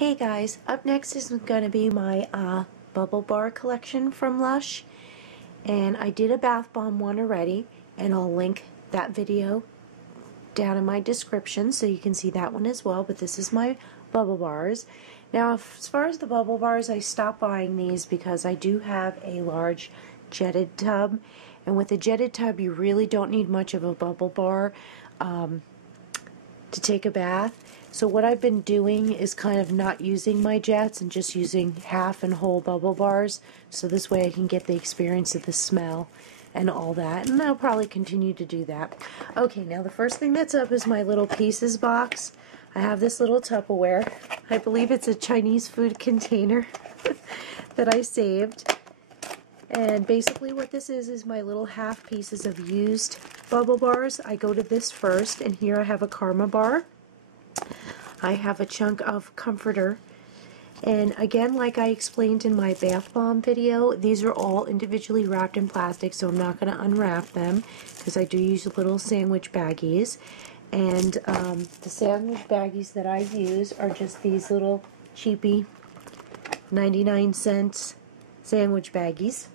Hey guys, up next is going to be my bubble bar collection from Lush, and I did a bath bomb one already, and I'll link that video down in my description so you can see that one as well. But this is my bubble bars. Now as far as the bubble bars, I stopped buying these because I do have a large jetted tub, and with a jetted tub you really don't need much of a bubble bar to take a bath. So what I've been doing is kind of not using my jets and just using half and whole bubble bars, so this way I can get the experience of the smell and all that, and I'll probably continue to do that. Okay, now the first thing that's up is my little pieces box. I have this little Tupperware. I believe it's a Chinese food container that I saved. And basically what this is my little half pieces of used bubble bars. I go to this first, and here I have a Karma bar. I have a chunk of comforter, and again, like I explained in my bath bomb video, these are all individually wrapped in plastic, so I'm not going to unwrap them because I do use little sandwich baggies. And the sandwich baggies that I use are just these little cheapy 99-cent sandwich baggies.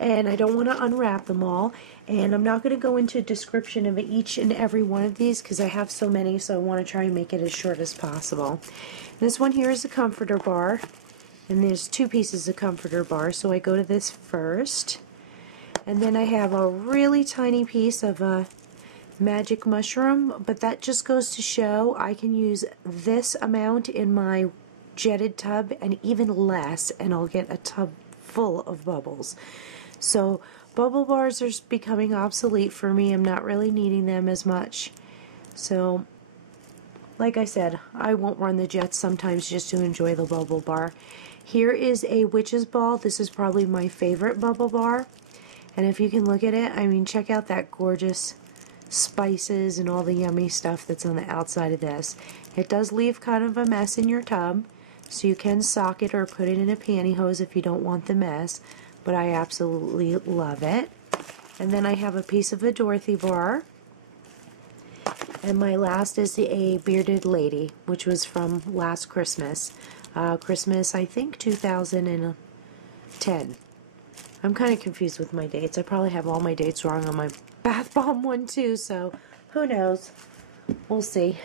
And I don't want to unwrap them all, and I'm not going to go into a description of each and every one of these because I have so many, so I want to try and make it as short as possible. This one here is a comforter bar, and there's two pieces of comforter bar, so I go to this first, and then I have a really tiny piece of a magic mushroom, but that just goes to show I can use this amount in my jetted tub and even less, and I'll get a tub full of bubbles. So bubble bars are becoming obsolete for me. I'm not really needing them as much. So like I said, I won't run the jets sometimes just to enjoy the bubble bar. Here is a witch's ball. This is probably my favorite bubble bar. And if you can look at it, I mean, check out that gorgeous spices and all the yummy stuff that's on the outside of this. It does leave kind of a mess in your tub, so you can sock it or put it in a pantyhose if you don't want the mess, but I absolutely love it. And then I have a piece of a Dorothy bar, and my last is a bearded lady, which was from last Christmas. Christmas, I think 2010. I'm kind of confused with my dates. I probably have all my dates wrong on my bath bomb one too, so who knows. We'll see.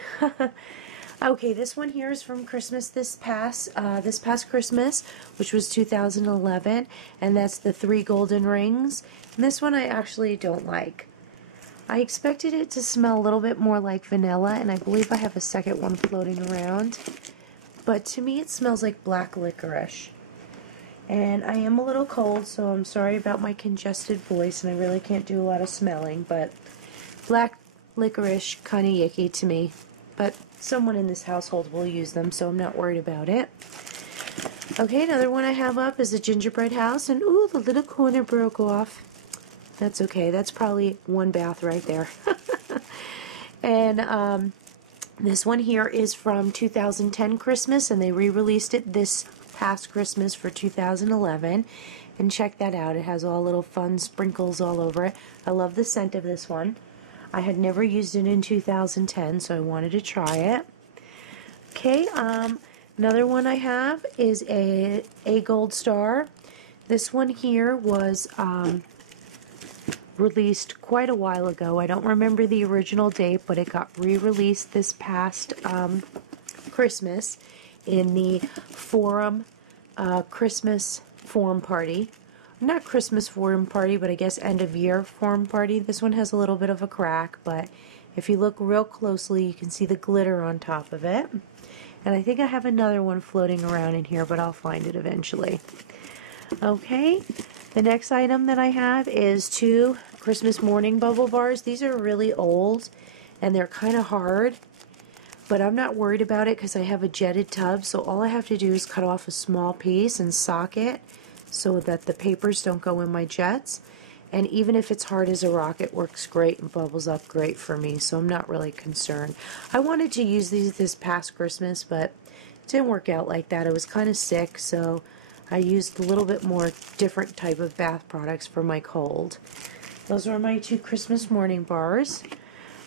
Okay, this one here is from Christmas this past Christmas, which was 2011, and that's the 3 golden rings. And this one I actually don't like. I expected it to smell a little bit more like vanilla, and I believe I have a second one floating around, but to me it smells like black licorice. And I am a little cold, so I'm sorry about my congested voice, and I really can't do a lot of smelling, but black licorice, kind of yucky to me. But someone in this household will use them, so I'm not worried about it. Okay, another one I have up is a gingerbread house, and ooh, the little corner broke off. That's okay, that's probably one bath right there. And this one here is from 2010 Christmas, and they re-released it this past Christmas for 2011. And check that out, it has all little fun sprinkles all over it. I love the scent of this one. I had never used it in 2010, so I wanted to try it. Okay, another one I have is a Gold Star. This one here was released quite a while ago. I don't remember the original date, but it got re-released this past Christmas in the Forum Christmas Forum Party. Not Christmas forum party, but I guess end of year forum party. This one has a little bit of a crack, but if you look real closely you can see the glitter on top of it. And I think I have another one floating around in here, but I'll find it eventually. Okay, the next item that I have is 2 Christmas morning bubble bars. These are really old and they're kind of hard, but I'm not worried about it because I have a jetted tub, so all I have to do is cut off a small piece and sock it so that the papers don't go in my jets. And even if it's hard as a rock, it works great and bubbles up great for me, so I'm not really concerned. I wanted to use these this past Christmas, but it didn't work out like that. I was kind of sick, so I used a little bit more different type of bath products for my cold. Those are my 2 Christmas morning bars.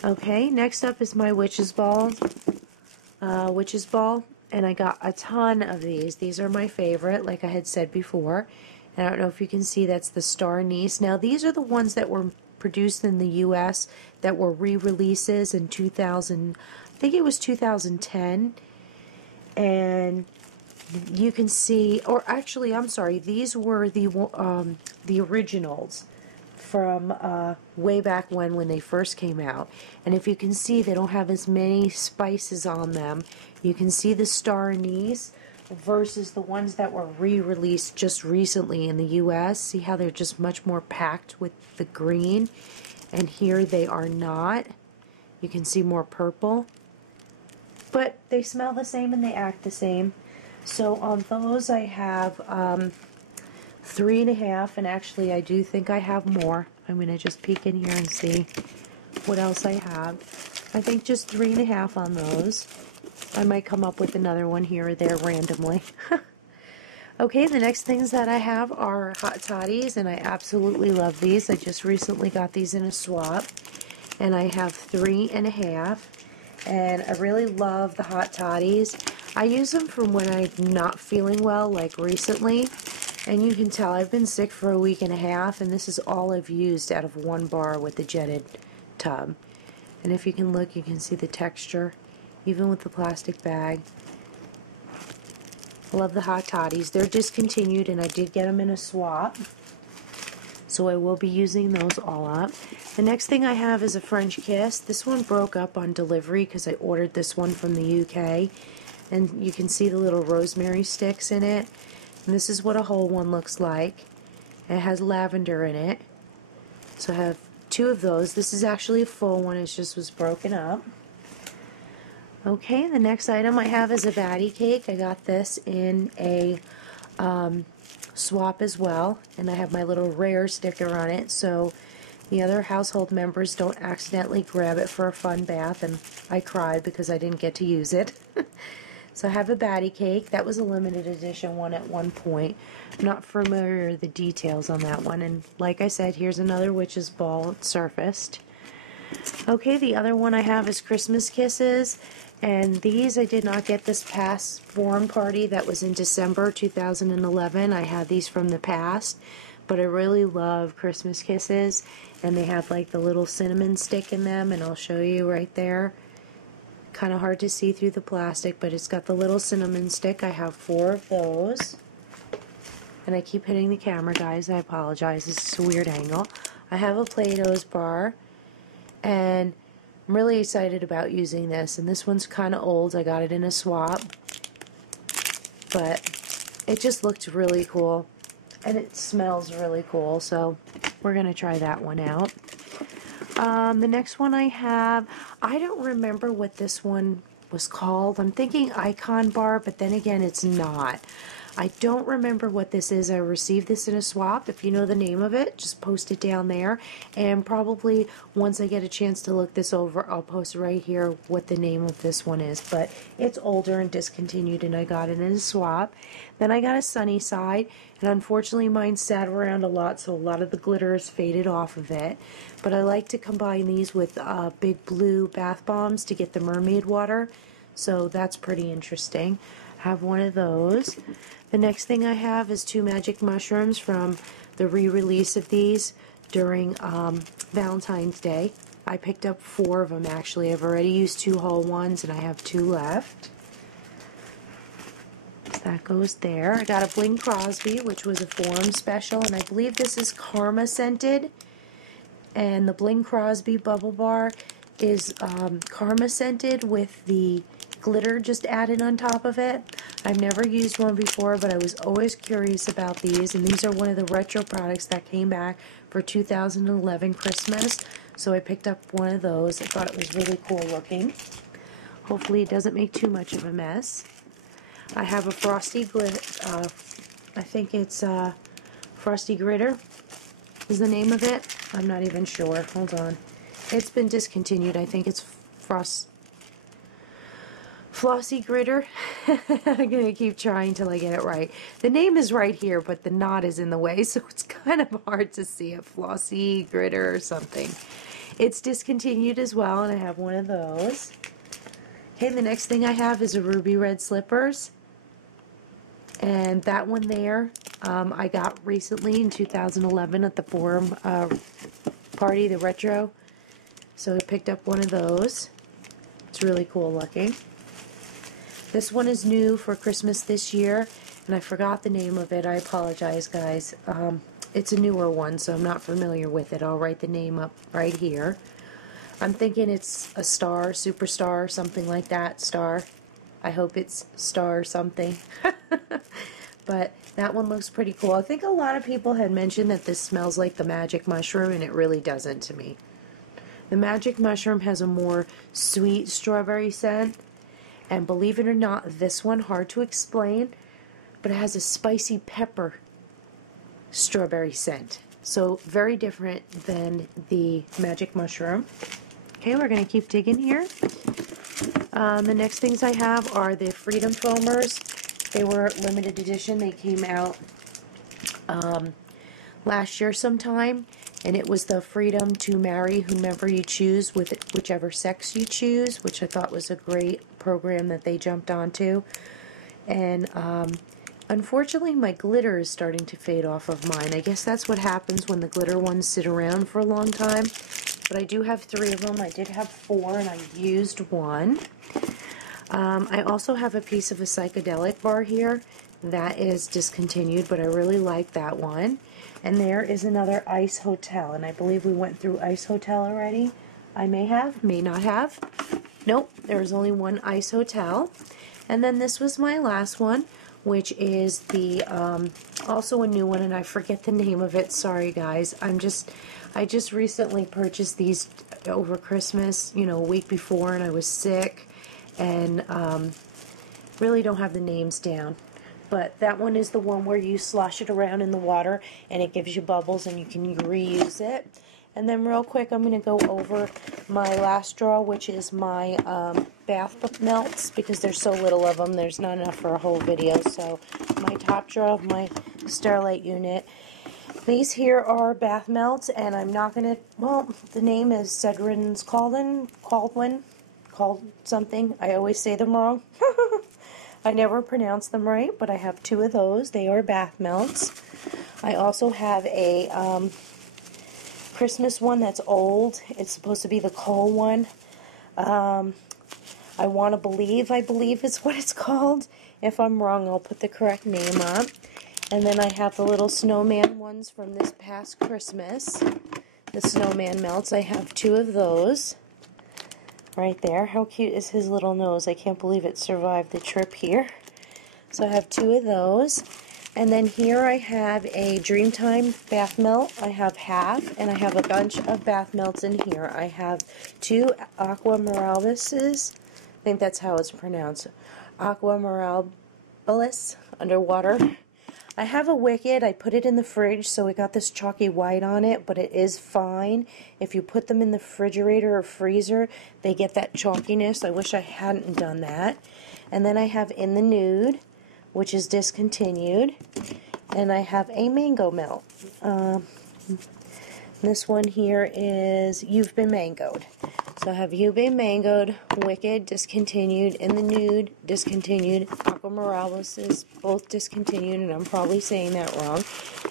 Okay, next up is my witch's ball. And I got a ton of these. These are my favorite, like I had said before. And I don't know if you can see, that's the Star Anise. Now, these are the ones that were produced in the U.S. that were re-releases in 2000, I think it was 2010. And you can see, or actually, I'm sorry, these were the originals from way back when they first came out. And if you can see, they don't have as many spices on them. You can see the Star Anise versus the ones that were re-released just recently in the US. See how they're just much more packed with the green, and here they are not. You can see more purple, but they smell the same and they act the same. So on those I have 3.5, and actually I do think I have more. I'm going to just peek in here and see what else I have. I think just 3.5 on those. I might come up with another one here or there randomly. Okay, the next things that I have are hot toddies, and I absolutely love these. I just recently got these in a swap, and I have 3.5, and I really love the hot toddies. I use them for when I'm not feeling well, like recently, and you can tell I've been sick for a week and a half, and this is all I've used out of one bar with the jetted tub. And if you can look, you can see the texture, even with the plastic bag. I love the hot toddies. They're discontinued, and I did get them in a swap, so I will be using those all up. The next thing I have is a French Kiss. This one broke up on delivery because I ordered this one from the UK, and you can see the little rosemary sticks in it. And this is what a whole one looks like. It has lavender in it, so I have 2 of those. This is actually a full one. It just was broken up. Okay, the next item I have is a baddie cake. I got this in a swap as well, and I have my little rare sticker on it so the other household members don't accidentally grab it for a fun bath, and I cried because I didn't get to use it. So I have a baddie cake. That was a limited edition one at one point. I'm not familiar with the details on that one, and like I said, here's another witch's ball. It's surfaced. Okay, the other one I have is Christmas Kisses, and these I did not get this past forum party that was in December 2011. I had these from the past, but I really love Christmas Kisses, and they have like the little cinnamon stick in them, and I'll show you right there. Kind of hard to see through the plastic, but it's got the little cinnamon stick. I have 4 of those, and I keep hitting the camera, guys. I apologize. This is a weird angle. I have a Play-Doh's bar, and I'm really excited about using this, and this one's kind of old. I got it in a swap, but it just looked really cool, and it smells really cool, so we're going to try that one out. The next one I have, I don't remember what this one was called. I'm thinking Icon Bar, but then again, it's not. I don't remember what this is. I received this in a swap. If you know the name of it, just post it down there. And probably once I get a chance to look this over, I'll post right here what the name of this one is. But it's older and discontinued, and I got it in a swap. Then I got a Sunny Side, and unfortunately mine sat around a lot, so a lot of the glitter has faded off of it. But I like to combine these with big blue bath bombs to get the mermaid water, so that's pretty interesting. Have one of those. The next thing I have is 2 magic mushrooms from the re-release of these during Valentine's Day. I picked up 4 of them actually. I've already used 2 whole ones, and I have 2 left. So that goes there. I got a Bling Crosby, which was a forum special, and I believe this is Karma scented. And the Bling Crosby Bubble Bar is Karma scented with the glitter just added on top of it. I've never used one before, but I was always curious about these, and these are one of the retro products that came back for 2011 Christmas, so I picked up one of those. I thought it was really cool looking. Hopefully it doesn't make too much of a mess. I have a Frosty Glitter, I think it's Frosty Gritter is the name of it. I'm not even sure. Hold on. It's been discontinued. I think it's Flossy Gritter. I'm going to keep trying till I get it right. The name is right here, but the knot is in the way, so it's kind of hard to see it. Flossy Gritter or something. It's discontinued as well, and I have one of those. Okay, the next thing I have is a ruby red slippers. And that one there, I got recently in 2011 at the forum party, the retro. So I picked up one of those. It's really cool looking. This one is new for Christmas this year, and I forgot the name of it. I apologize, guys. It's a newer one, so I'm not familiar with it. I'll write the name up right here. I'm thinking it's a star, superstar, something like that, star. I hope it's star something. But that one looks pretty cool. I think a lot of people had mentioned that this smells like the magic mushroom, and it really doesn't to me. The magic mushroom has a more sweet strawberry scent, and believe it or not, this one, hard to explain, but it has a spicy pepper strawberry scent. So very different than the magic mushroom. Okay, we're going to keep digging here. The next things I have are the Freedom Foamers. They were limited edition. They came out last year sometime, and it was the freedom to marry whomever you choose with whichever sex you choose, which I thought was a great program that they jumped onto. And unfortunately, my glitter is starting to fade off of mine. I guess that's what happens when the glitter ones sit around for a long time. But I do have 3 of them. I did have 4, and I used 1. I also have a piece of a psychedelic bar here that is discontinued, but I really like that one. And there is another Ice Hotel, and I believe we went through Ice Hotel already. I may have, may not have. Nope, there's only one Ice Hotel. And then this was my last one, which is the also a new one, and I forget the name of it. Sorry, guys. I just recently purchased these over Christmas, you know, a week before, and I was sick. And really don't have the names down. But that one is the one where you slosh it around in the water and it gives you bubbles and you can reuse it. And then real quick, I'm going to go over my last drawer, which is my bath melts, because there's so little of them. There's not enough for a whole video. So my top drawer of my Starlight unit. These here are bath melts, and I'm not going to, well, the name is Cedrin's Caldwin, called something. I always say them wrong. I never pronounce them right, but I have 2 of those. They are bath melts. I also have a Christmas one that's old. It's supposed to be the coal one. I Want to Believe, I believe is what it's called. If I'm wrong, I'll put the correct name up. And then I have the little snowman ones from this past Christmas. The snowman melts. I have 2 of those. Right there. How cute is his little nose? I can't believe it survived the trip here. So I have 2 of those. And then here I have a Dreamtime bath melt. I have half, and I have a bunch of bath melts in here. I have 2 Aqua Mirabilis. I think that's how it's pronounced. Aqua Mirabilis, underwater. I have a Wicked. I put it in the fridge, so it got this chalky white on it, but it is fine. If you put them in the refrigerator or freezer, they get that chalkiness. I wish I hadn't done that. And then I have In the Nude, which is discontinued. And I have a mango melt. This one here is You've Been Mangoed. So I have You've Been Mangoed, Wicked, discontinued, In the Nude, discontinued, Aqua Mirabilis is both discontinued, and I'm probably saying that wrong,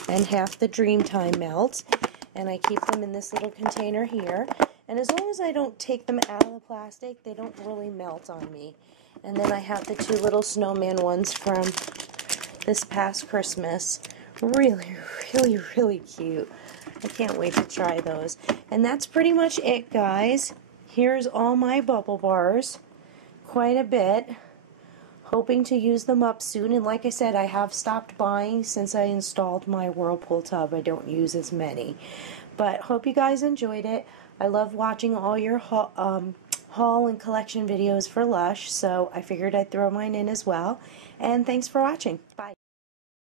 and half the Dreamtime melts. And I keep them in this little container here. And as long as I don't take them out of the plastic, they don't really melt on me. And then I have the 2 little snowman ones from this past Christmas. Really, really, really cute. I can't wait to try those. And that's pretty much it, guys. Here's all my bubble bars. Quite a bit. Hoping to use them up soon. And like I said, I have stopped buying since I installed my Whirlpool tub. I don't use as many. But hope you guys enjoyed it. I love watching all your haul and collection videos for Lush, so I figured I'd throw mine in as well. And thanks for watching. Bye.